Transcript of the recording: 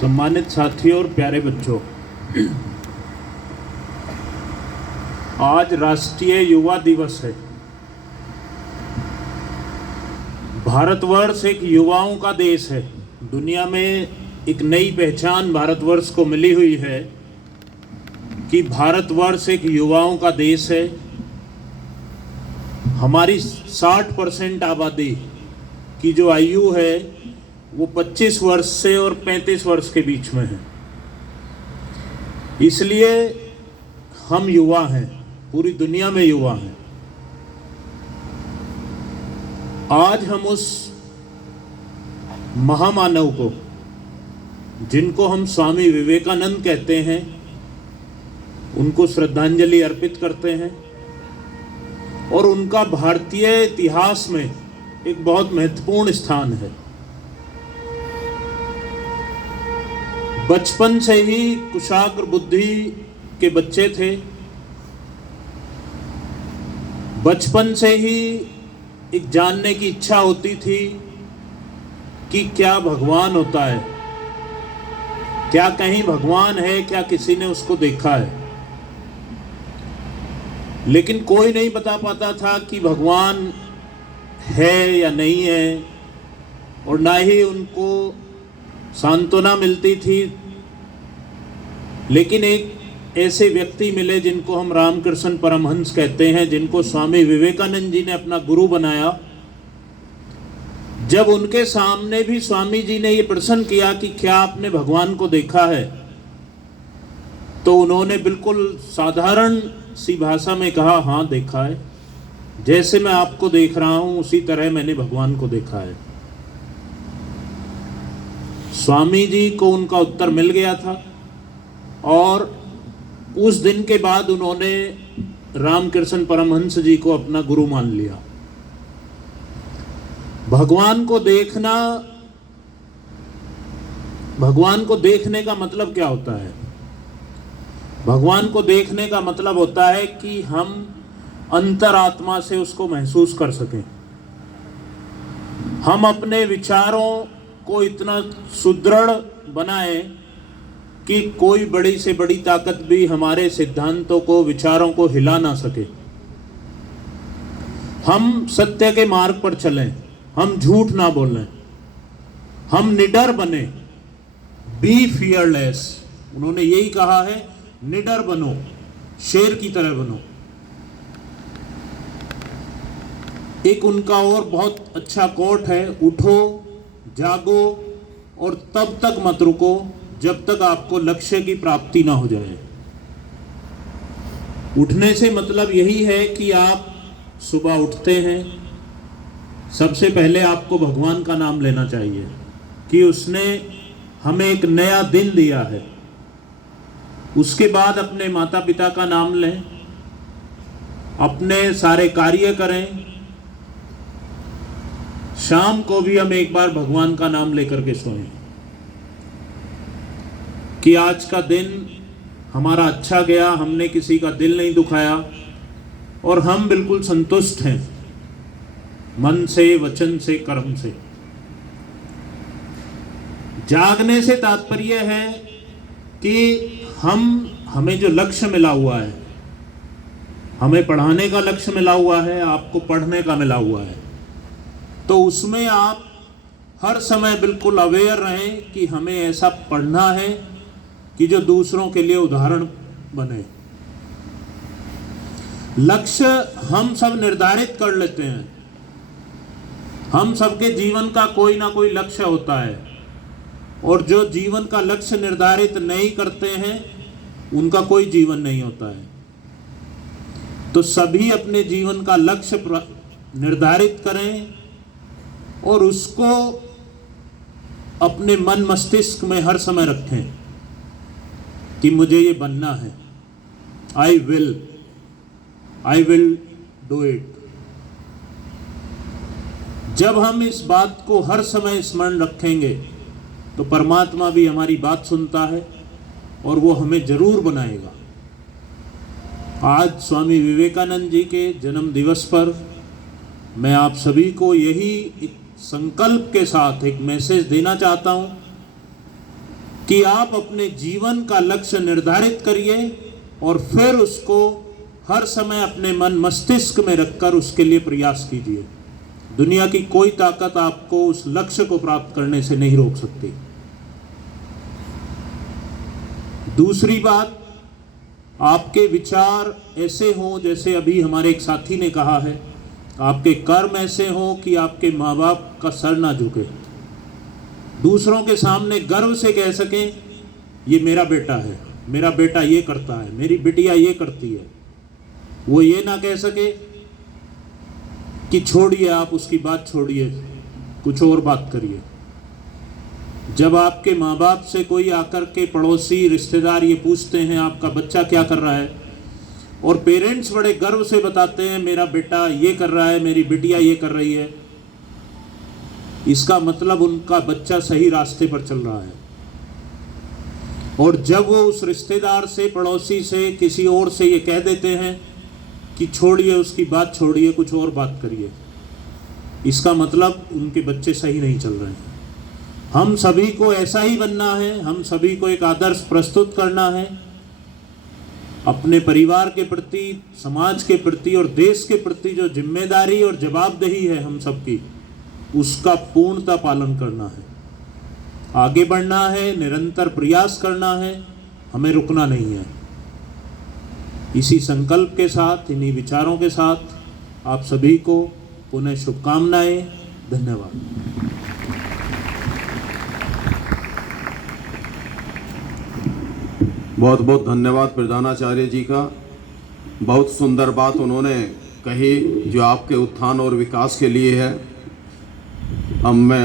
सम्मानित साथियों और प्यारे बच्चों, आज राष्ट्रीय युवा दिवस है। भारतवर्ष एक युवाओं का देश है। दुनिया में एक नई पहचान भारतवर्ष को मिली हुई है कि भारतवर्ष एक युवाओं का देश है। हमारी 60% आबादी की जो आयु है वो 25 वर्ष से और 35 वर्ष के बीच में है। इसलिए हम युवा हैं, पूरी दुनिया में युवा हैं। आज हम उस महामानव को, जिनको हम स्वामी विवेकानंद कहते हैं, उनको श्रद्धांजलि अर्पित करते हैं और उनका भारतीय इतिहास में एक बहुत महत्वपूर्ण स्थान है। बचपन से ही कुशाग्र बुद्धि के बच्चे थे। बचपन से ही एक जानने की इच्छा होती थी कि क्या भगवान होता है, क्या कहीं भगवान है, क्या किसी ने उसको देखा है। लेकिन कोई नहीं बता पाता था कि भगवान है या नहीं है, और ना ही उनको सांत्वना मिलती थी। लेकिन एक ऐसे व्यक्ति मिले जिनको हम रामकृष्ण परमहंस कहते हैं, जिनको स्वामी विवेकानंद जी ने अपना गुरु बनाया। जब उनके सामने भी स्वामी जी ने ये प्रश्न किया कि क्या आपने भगवान को देखा है, तो उन्होंने बिल्कुल साधारण सी भाषा में कहा, हाँ देखा है, जैसे मैं आपको देख रहा हूं उसी तरह मैंने भगवान को देखा है। स्वामी जी को उनका उत्तर मिल गया था और उस दिन के बाद उन्होंने रामकृष्ण परमहंस जी को अपना गुरु मान लिया। भगवान को देखना, भगवान को देखने का मतलब क्या होता है? भगवान को देखने का मतलब होता है कि हम अंतरात्मा से उसको महसूस कर सकें। हम अपने विचारों को इतना सुदृढ़ बनाएं कि कोई बड़ी से बड़ी ताकत भी हमारे सिद्धांतों को, विचारों को हिला ना सके। हम सत्य के मार्ग पर चलें, हम झूठ ना बोलें, हम निडर बने। बी फियरलेस, उन्होंने यही कहा है, निडर बनो, शेर की तरह बनो। एक उनका और बहुत अच्छा कोट है, उठो, जागो और तब तक मत रुको जब तक आपको लक्ष्य की प्राप्ति ना हो जाए। उठने से मतलब यही है कि आप सुबह उठते हैं, सबसे पहले आपको भगवान का नाम लेना चाहिए कि उसने हमें एक नया दिन दिया है। उसके बाद अपने माता पिता का नाम लें, अपने सारे कार्य करें। शाम को भी हम एक बार भगवान का नाम लेकर के सोएं कि आज का दिन हमारा अच्छा गया, हमने किसी का दिल नहीं दुखाया और हम बिल्कुल संतुष्ट हैं मन से, वचन से, कर्म से। जागने से तात्पर्य है कि हमें जो लक्ष्य मिला हुआ है, हमें पढ़ाने का लक्ष्य मिला हुआ है, आपको पढ़ने का मिला हुआ है, तो उसमें आप हर समय बिल्कुल अवेयर रहें कि हमें ऐसा पढ़ना है कि जो दूसरों के लिए उदाहरण बने। लक्ष्य हम सब निर्धारित कर लेते हैं। हम सबके जीवन का कोई ना कोई लक्ष्य होता है, और जो जीवन का लक्ष्य निर्धारित नहीं करते हैं उनका कोई जीवन नहीं होता है। तो सभी अपने जीवन का लक्ष्य निर्धारित करें और उसको अपने मन मस्तिष्क में हर समय रखें कि मुझे ये बनना है। I will do it. जब हम इस बात को हर समय स्मरण रखेंगे तो परमात्मा भी हमारी बात सुनता है और वो हमें जरूर बनाएगा। आज स्वामी विवेकानंद जी के जन्म दिवस पर मैं आप सभी को यही एक संकल्प के साथ एक मैसेज देना चाहता हूं कि आप अपने जीवन का लक्ष्य निर्धारित करिए और फिर उसको हर समय अपने मन मस्तिष्क में रखकर उसके लिए प्रयास कीजिए। दुनिया की कोई ताकत आपको उस लक्ष्य को प्राप्त करने से नहीं रोक सकती। दूसरी बात, आपके विचार ऐसे हों जैसे अभी हमारे एक साथी ने कहा है, आपके कर्म ऐसे हों कि आपके माँ बाप का सर ना झुके, दूसरों के सामने गर्व से कह सकें ये मेरा बेटा है, मेरा बेटा ये करता है, मेरी बिटिया ये करती है। वो ये ना कह सके कि छोड़िए, आप उसकी बात छोड़िए, कुछ और बात करिए। जब आपके माँ बाप से कोई आकर के पड़ोसी रिश्तेदार ये पूछते हैं आपका बच्चा क्या कर रहा है, और पेरेंट्स बड़े गर्व से बताते हैं मेरा बेटा ये कर रहा है, मेरी बिटिया ये कर रही है, इसका मतलब उनका बच्चा सही रास्ते पर चल रहा है। और जब वो उस रिश्तेदार से, पड़ोसी से, किसी और से ये कह देते हैं कि छोड़िए उसकी बात, छोड़िए कुछ और बात करिए, इसका मतलब उनके बच्चे सही नहीं चल रहे हैं। हम सभी को ऐसा ही बनना है, हम सभी को एक आदर्श प्रस्तुत करना है। अपने परिवार के प्रति, समाज के प्रति और देश के प्रति जो जिम्मेदारी और जवाबदेही है हम सबकी, उसका पूर्णतः पालन करना है। आगे बढ़ना है, निरंतर प्रयास करना है, हमें रुकना नहीं है। इसी संकल्प के साथ, इन्हीं विचारों के साथ आप सभी को पुनः शुभकामनाएं। धन्यवाद। बहुत बहुत धन्यवाद प्रधानाचार्य जी का। बहुत सुंदर बात उन्होंने कही जो आपके उत्थान और विकास के लिए है। अब मैं